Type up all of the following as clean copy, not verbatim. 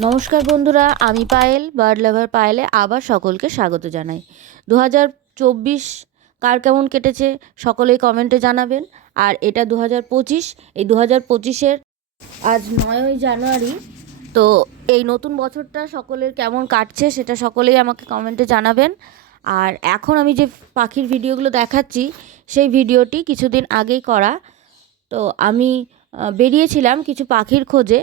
নমস্কার বন্ধুরা, আমি পায়েল, বার্ড লাভার পায়েলে আবার সকলকে স্বাগত জানাই। 2024 কার কেমন কেটেছে সকলেই কমেন্টে জানাবেন। আর এটা 2025, এই 2025-এর আজ 9ই জানুয়ারি। তো এই নতুন বছরটা সকলের কেমন কাটছে সেটা সকলেই আমাকে কমেন্টে জানাবেন। আর এখন আমি যে পাখির ভিডিওগুলো দেখাচ্ছি সেই ভিডিওটি কিছুদিন আগেই করা। তো আমি বেরিয়েছিলাম কিছু পাখির খোঁজে।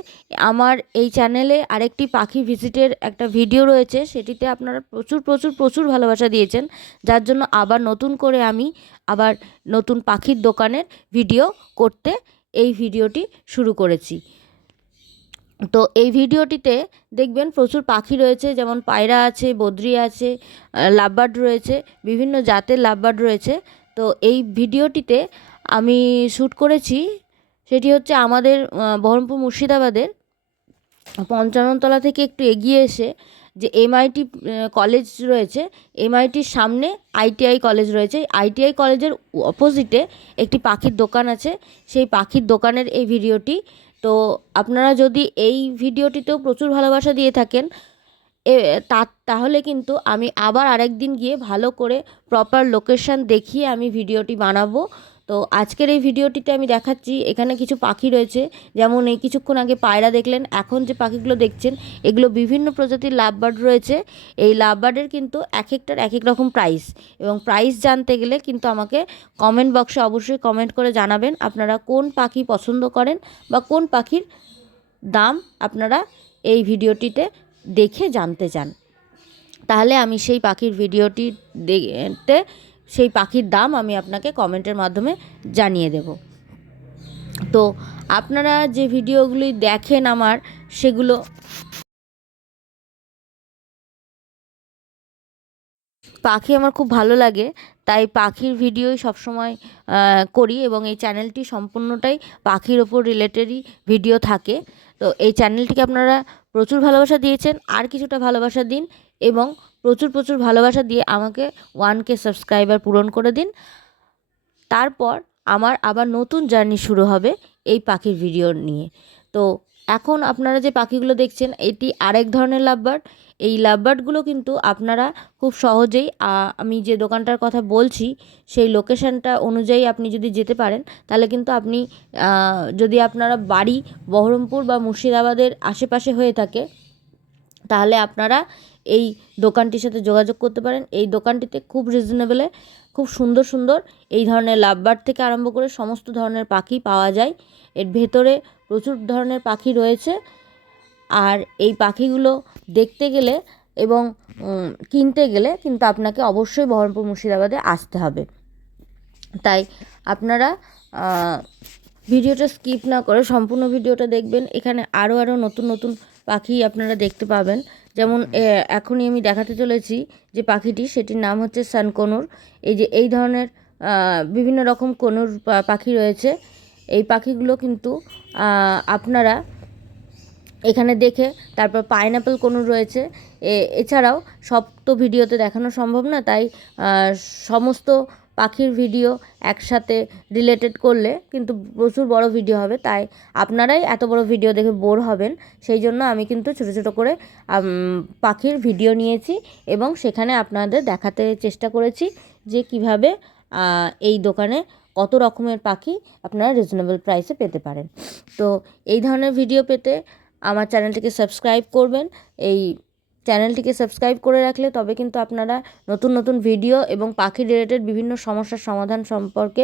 আমার এই চ্যানেলে আরেকটি পাখি ভিজিটের একটা ভিডিও রয়েছে, সেটিতে আপনারা প্রচুর প্রচুর প্রচুর ভালোবাসা দিয়েছেন, যার জন্য আবার নতুন করে আমি আবার নতুন পাখির দোকানের ভিডিও করতে এই ভিডিওটি শুরু করেছি। তো এই ভিডিওটিতে দেখবেন প্রচুর পাখি রয়েছে, যেমন পায়রা আছে, বদ্রি আছে, লাভবার্ড রয়েছে, বিভিন্ন জাতের লাভবার্ড রয়েছে। তো এই ভিডিওটিতে আমি শ্যুট করেছি, সেটি হচ্ছে আমাদের বহরমপুর মুর্শিদাবাদের পঞ্চাননতলা থেকে একটু এগিয়ে এসে যে এমআইটি কলেজ রয়েছে, এমআইটির সামনে আইটিআই কলেজ রয়েছে। আইটিআই কলেজের অপোজিটে একটি পাখির দোকান আছে, সেই পাখির দোকানের এই ভিডিওটি। তো আপনারা যদি এই ভিডিওটিতেও প্রচুর ভালোবাসা দিয়ে থাকেন তাহলে কিন্তু আমি আবার আরেকদিন গিয়ে ভালো করে প্রপার লোকেশান দেখিয়ে আমি ভিডিওটি বানাবো। তো আজকের এই ভিডিওটিতে আমি দেখাচ্ছি এখানে কিছু পাখি রয়েছে, যেমন এই কিছুক্ষণ আগে পায়রা দেখলেন। এখন যে পাখিগুলো দেখছেন এগুলো বিভিন্ন প্রজাতির লাভবার্ড রয়েছে। এই লাভবার্ডের কিন্তু এক একটার এক এক রকম প্রাইস, এবং প্রাইস জানতে গেলে কিন্তু আমাকে কমেন্ট বক্সে অবশ্যই কমেন্ট করে জানাবেন আপনারা কোন পাখি পছন্দ করেন বা কোন পাখির দাম আপনারা এই ভিডিওটিতে দেখে জানতে চান। তাহলে আমি সেই পাখির ভিডিওটি দেখতে সেই পাখির দাম আমি আপনাকে কমেন্টের মাধ্যমে জানিয়ে দেব। তো আপনারা যে ভিডিওগুলি দেখেন আমার, সেগুলো পাখি আমার খুব ভালো লাগে, তাই পাখির ভিডিওই সবসময় করি, এবং এই চ্যানেলটি সম্পূর্ণটাই পাখির ওপর রিলেটেডই ভিডিও থাকে। তো এই চ্যানেলটিকে আপনারা প্রচুর ভালোবাসা দিয়েছেন, আর কিছুটা ভালোবাসা দিন, এবং প্রচুর প্রচুর ভালোবাসা দিয়ে আমাকে 1K সাবস্ক্রাইবার পূরণ করে দিন। তারপর আমার আবার নতুন জার্নি শুরু হবে এই পাখির ভিডিও নিয়ে। তো এখন আপনারা যে পাখিগুলো দেখছেন এটি আরেক ধরনের লাভবার্ড। এই লাভবার্ডগুলো কিন্তু আপনারা খুব সহজেই আমি যে দোকানটার কথা বলছি সেই লোকেশানটা অনুযায়ী আপনি যদি যেতে পারেন, তাহলে কিন্তু আপনি যদি আপনারা বাড়ি বহরমপুর বা মুর্শিদাবাদের আশেপাশে হয়ে থাকে, তাহলে আপনারা এই দোকানটির সাথে যোগাযোগ করতে পারেন। এই দোকানটিতে খুব রিজনেবলে খুব সুন্দর সুন্দর এই ধরনের লাভবার্ড থেকে আরম্ভ করে সমস্ত ধরনের পাখি পাওয়া যায়। এর ভেতরে প্রচুর ধরনের পাখি রয়েছে, আর এই পাখিগুলো দেখতে গেলে এবং কিনতে গেলে কিন্তু আপনাকে অবশ্যই বহরমপুর মুর্শিদাবাদে আসতে হবে। তাই আপনারা ভিডিওটা স্কিপ না করে সম্পূর্ণ ভিডিওটা দেখবেন। এখানে আরও নতুন নতুন পাখি আপনারা দেখতে পাবেন। যেমন এখনই আমি দেখাতে চলেছি যে পাখিটি, সেটির নাম হচ্ছে সানকনুর। এই ধরনের বিভিন্ন রকম কনুর পাখি রয়েছে। এই পাখিগুলো কিন্তু আপনারা এখানে দেখে তারপর পাইনঅ্যাপল কনুর রয়েছে। এছাড়াও সব তো ভিডিওতে দেখানো সম্ভব না, তাই সমস্ত পাখির ভিডিও একসাথে রিলেটেড করলে কিন্তু প্রচুর বড় ভিডিও হবে, তাই আপনারাই এত বড় ভিডিও দেখে বোর হবেন। সেই জন্য আমি কিন্তু ছোটো ছোটো করে পাখির ভিডিও নিয়েছি, এবং সেখানে আপনাদের দেখাতে চেষ্টা করেছি যে কিভাবে এই দোকানে কত রকমের পাখি আপনারা রিজনেবল প্রাইসে পেতে পারেন। তো এই ধরনের ভিডিও পেতে আমার চ্যানেলটিকে সাবস্ক্রাইব করবেন। এই চ্যানেলটিকে সাবস্ক্রাইব করে রাখলে তবে কিন্তু আপনারা নতুন নতুন ভিডিও এবং পাখি রিলেটেড বিভিন্ন সমস্যার সমাধান সম্পর্কে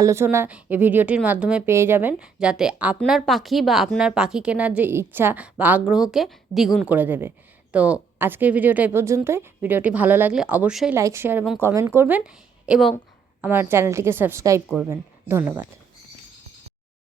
আলোচনা এই ভিডিওটির মাধ্যমে পেয়ে যাবেন, যাতে আপনার পাখি বা আপনার পাখি কেনার যে ইচ্ছা বা আগ্রহকে দ্বিগুণ করে দেবে। তো আজকের ভিডিওটা এই পর্যন্তই। ভিডিওটি ভালো লাগলে অবশ্যই লাইক, শেয়ার এবং কমেন্ট করবেন, এবং আমার চ্যানেলটিকে সাবস্ক্রাইব করবেন। ধন্যবাদ।